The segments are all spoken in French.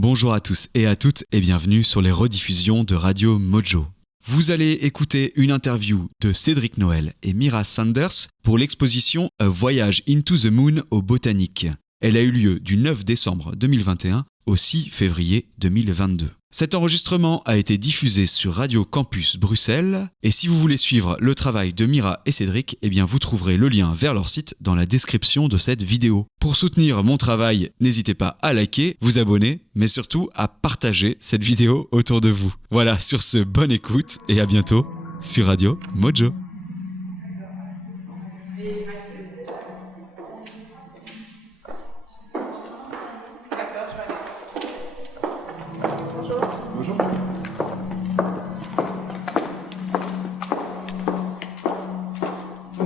Bonjour à tous et à toutes et bienvenue sur les rediffusions de Radio Mojo. Vous allez écouter une interview de Cédric Noël et Mira Sanders pour l'exposition A Voyage into the Moon au Botanique. Elle a eu lieu du 9 décembre 2021 au 6 février 2022. Cet enregistrement a été diffusé sur Radio Campus Bruxelles et si vous voulez suivre le travail de Mira et Cédric, vous trouverez le lien vers leur site dans la description de cette vidéo. Pour soutenir mon travail, n'hésitez pas à liker, vous abonner, mais surtout à partager cette vidéo autour de vous. Voilà, sur ce, bonne écoute et à bientôt sur Radio Mojo.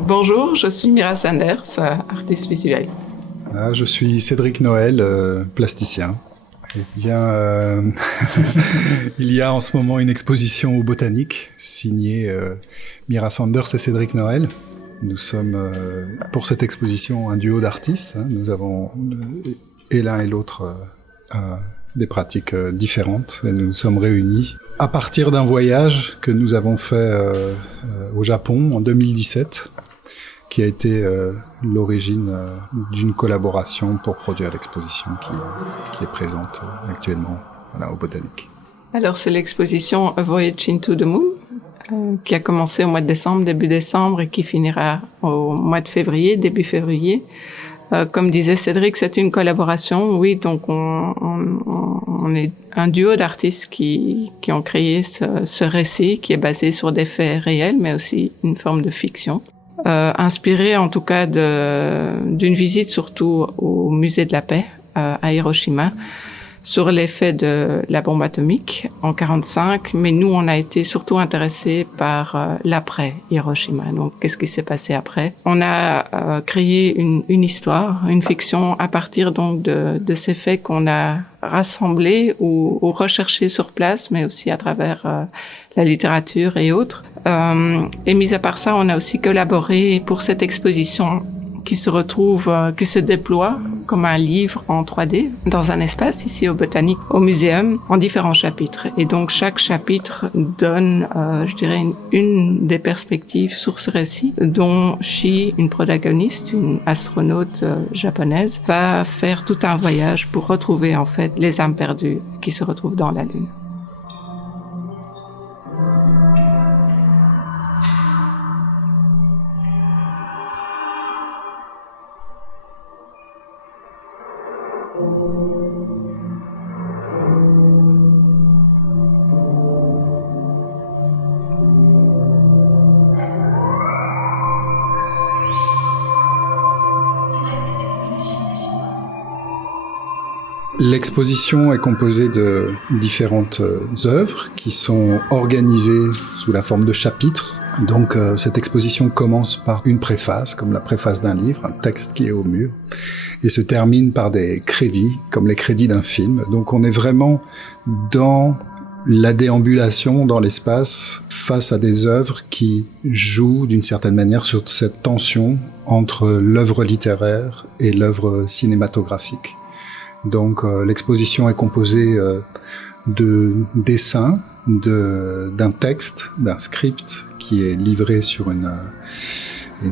Bonjour, je suis Mira Sanders, artiste visuelle. Je suis Cédric Noël, plasticien. Il y a en ce moment une exposition au Botanique signée Mira Sanders et Cédric Noël. Nous sommes pour cette exposition un duo d'artistes. Nous avons et l'un et l'autre des pratiques différentes et nous nous sommes réunis à partir d'un voyage que nous avons fait au Japon en 2017. Qui a été l'origine d'une collaboration pour produire l'exposition qui est présente actuellement au Botanique. Alors c'est l'exposition A Voyage into the Moon qui a commencé au mois de décembre, début décembre et qui finira au mois de février, début février. Comme disait Cédric, c'est une collaboration, oui, donc on est un duo d'artistes qui ont créé ce récit qui est basé sur des faits réels mais aussi une forme de fiction. Inspiré en tout cas d'une visite surtout au musée de la paix à Hiroshima sur l'effet de la bombe atomique en 1945, mais nous on a été surtout intéressés par l'après Hiroshima. Donc qu'est-ce qui s'est passé après? On a créé une histoire, une fiction à partir donc de ces faits qu'on a rassemblés ou recherchés sur place, mais aussi à travers la littérature et autres. Et mis à part ça, on a aussi collaboré pour cette exposition qui se déploie comme un livre en 3D dans un espace ici au Botanique, au Muséum, en différents chapitres. Et donc chaque chapitre donne, une des perspectives sur ce récit, dont Shi, une protagoniste, une astronaute japonaise, va faire tout un voyage pour retrouver en fait les âmes perdues qui se retrouvent dans la Lune. L'exposition est composée de différentes œuvres qui sont organisées sous la forme de chapitres. Donc cette exposition commence par une préface, comme la préface d'un livre, un texte qui est au mur, et se termine par des crédits, comme les crédits d'un film. Donc on est vraiment dans la déambulation dans l'espace face à des œuvres qui jouent d'une certaine manière sur cette tension entre l'œuvre littéraire et l'œuvre cinématographique. Donc l'exposition est composée de dessins, d'un texte, d'un script qui est livré sur une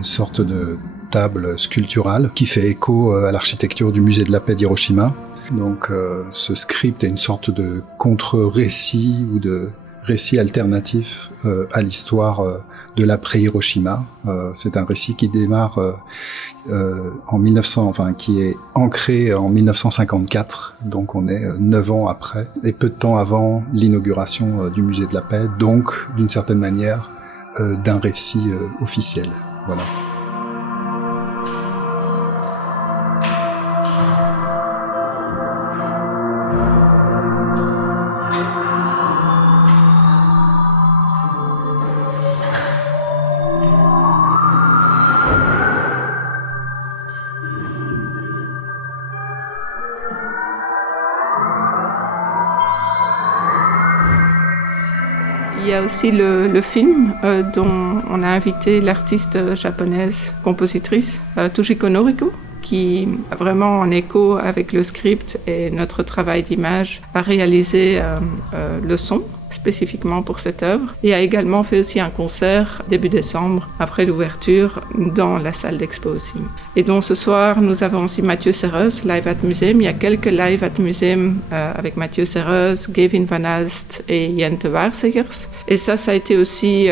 sorte de table sculpturale qui fait écho à l'architecture du musée de la paix d'Hiroshima. Donc ce script est une sorte de contre-récit ou de récit alternatif à l'histoire de l'après-Hiroshima. C'est un récit qui démarre qui est ancré en 1954, donc on est 9 ans après, et peu de temps avant l'inauguration du musée de la paix, donc d'une certaine manière d'un récit officiel. Voilà. Il y a aussi le film dont on a invité l'artiste japonaise, compositrice, Toshiko Noriko, qui, vraiment en écho avec le script et notre travail d'image, a réalisé le son spécifiquement pour cette œuvre et a également fait aussi un concert début décembre après l'ouverture dans la salle d'expo aussi. Et donc ce soir nous avons aussi Mathieu Serreus, Live at Museum. Il y a quelques Live at Museum avec Mathieu Serreus, Gavin Van Aalst et Jente Waarzegers. Et ça a été aussi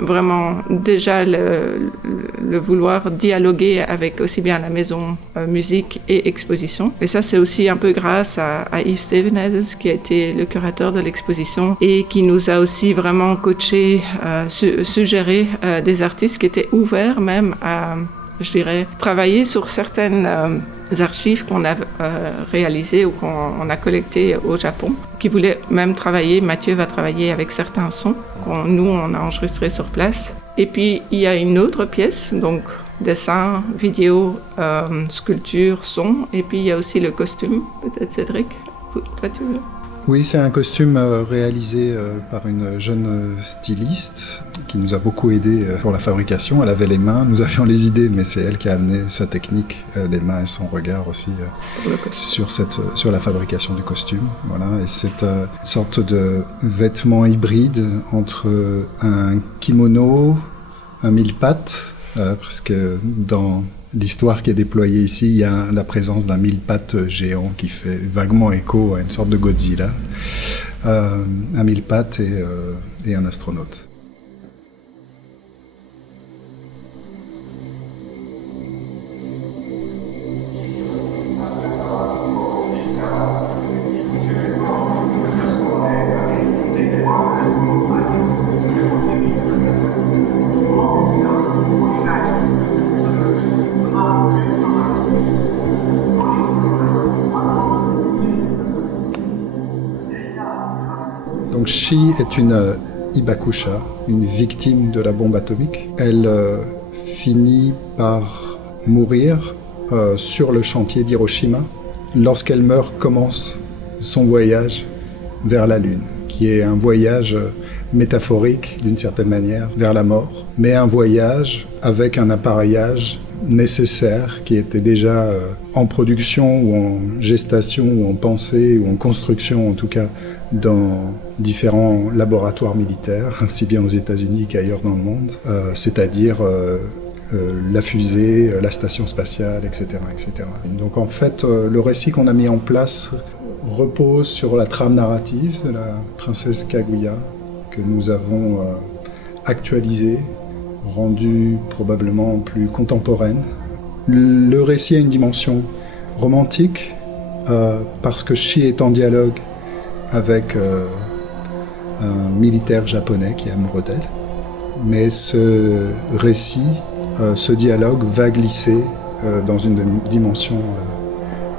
vraiment déjà le vouloir dialoguer avec aussi bien la maison musique et exposition. Et ça c'est aussi un peu grâce à Yves Stevenhede qui a été le curateur de l'exposition et qui nous a aussi vraiment coaché, suggéré des artistes qui étaient ouverts même à, je dirais, travailler sur certaines archives qu'on a réalisées ou qu'on a collectées au Japon, qui voulaient même travailler. Mathieu va travailler avec certains sons nous, on a enregistrés sur place. Et puis, il y a une autre pièce, donc dessin, vidéo, sculpture, son, et puis il y a aussi le costume, peut-être Cédric, toi tu veux? Oui, c'est un costume réalisé par une jeune styliste qui nous a beaucoup aidé pour la fabrication. Elle avait les mains, nous avions les idées, mais c'est elle qui a amené sa technique, les mains et son regard aussi sur la fabrication du costume. Voilà. Et c'est une sorte de vêtement hybride entre un kimono, un mille-pattes, parce que dans l'histoire qui est déployée ici, il y a la présence d'un mille-pattes géant qui fait vaguement écho à une sorte de Godzilla, un mille-pattes et un astronaute. Donc Shi est une Hibakusha, une victime de la bombe atomique. Elle finit par mourir sur le chantier d'Hiroshima. Lorsqu'elle meurt, commence son voyage vers la Lune, qui est un voyage métaphorique d'une certaine manière vers la mort, mais un voyage avec un appareillage nécessaire qui était déjà en production ou en gestation ou en pensée ou en construction en tout cas dans différents laboratoires militaires, aussi bien aux États-Unis qu'ailleurs dans le monde, c'est-à-dire la fusée, la station spatiale, etc., etc. Donc en fait, le récit qu'on a mis en place repose sur la trame narrative de la princesse Kaguya que nous avons actualisée, rendue probablement plus contemporaine. Le récit a une dimension romantique parce que Shi est en dialogue avec un militaire japonais qui est amoureux d'elle. Mais ce récit, ce dialogue va glisser dans une dimension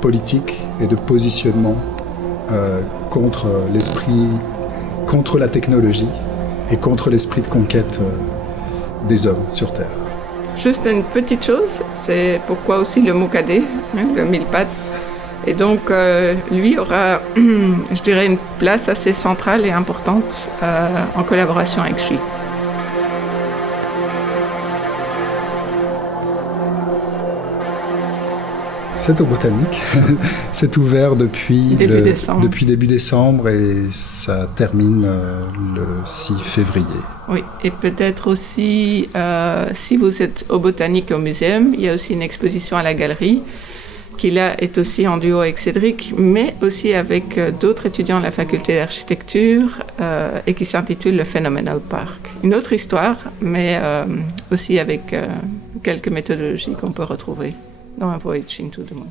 politique et de positionnement contre l'esprit, contre la technologie et contre l'esprit de conquête des hommes sur Terre. Juste une petite chose, c'est pourquoi aussi le Mukade, le mille-pattes. Et donc, lui aura, je dirais, une place assez centrale et importante en collaboration avec Shi. C'est au Botanique. C'est ouvert depuis début décembre et ça termine le 6 février. Oui, et peut-être aussi, si vous êtes au Botanique et au Muséum, il y a aussi une exposition à la galerie qui là est aussi en duo avec Cédric, mais aussi avec d'autres étudiants de la faculté d'architecture et qui s'intitule le Phenomenal Park. Une autre histoire, mais aussi avec quelques méthodologies qu'on peut retrouver dans un Voyage into the Moon.